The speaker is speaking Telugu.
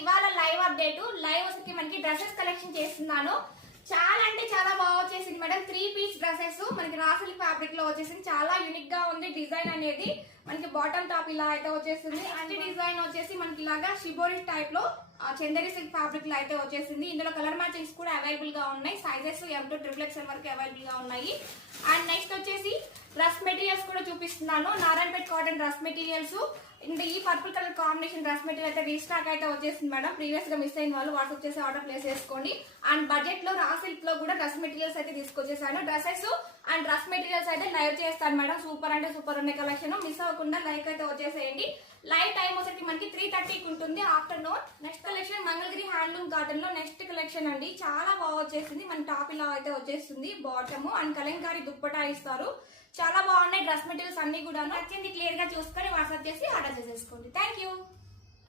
ఇవాళ లైవ్ అప్డేట్ లైవ్ వచ్చి మనకి డ్రెస్సెస్ కలెక్షన్ చేస్తున్నాను. చాలా అంటే చాలా బాగా వచ్చేసింది మేడం. 3 పీస్ డ్రెస్సెస్ మనకి రా సిల్క్ ఫ్యాబ్రిక్ లో వచ్చేసింది. చాలా యూనిక్ గా ఉంది డిజైన్ అనేది. మనకి బాటమ్ టాప్ ఇలా అయితే వచ్చేసింది. అండ్ డిజైన్ వచ్చేసి మనకి ఇలాగా షిబోరి టైప్ లో చందేరి సిల్క్ ఫ్యాబ్రిక్ లో అయితే వచ్చేసింది. ఇందులో కలర్ మ్యాచింగ్స్ కూడా అవైలబుల్ గా ఉన్నాయి. సైజెస్ M to XXL వరకు అవైలబుల్ గా ఉన్నాయి. అండ్ నెక్స్ట్ వచ్చేసి డ్రెస్ మెటీరియల్స్ కూడా చూపిస్తున్నాను. Narayanpet cotton dress materials. ఈ purple colour combination dress material అయితే రీస్టాక్ అయితే వచ్చేసింది మేడం. ప్రీవియస్ గా మిస్ అయిన వాళ్ళు వాట్సాప్ చేసి ఆర్డర్ ప్లేస్ చేసుకోండి. అండ్ బడ్జెట్ లో రా సిల్క్ లో కూడా డ్రెస్ మెటీరియల్స్ అయితే తీసుకొచ్చేసాను. డ్రెస్సెస్ అండ్ డ్రెస్ మెటీరియల్స్ అయితే లైవ్ చేస్తాను మేడం. సూపర్ అంటే సూపర్ ఉండే కలెక్షన్. మిస్ అవ్వకుండా లైక్ అయితే వచ్చేసేయండి. లైవ్ టైం వచ్చేసి మనకి 3:30కి ఉంటుంది afternoon. Next collection Mangalagiri handloom cotton లో నెక్స్ట్ కలెక్షన్ అండి. చాలా బాగా వచ్చేసింది. మన టాప్ ఇలా అయితే వచ్చేస్తుంది. బాటమ్ అండ్ కలంకారీ దుప్పటా ఇస్తారు. చాలా బాగున్నాయి డ్రెస్ మెటీరియల్స్ అన్ని కూడా. నచ్చింది క్లియర్ గా చూసుకొని వాట్సాప్ చేసి ఆర్డర్ చేసేసుకోండి. Thank you.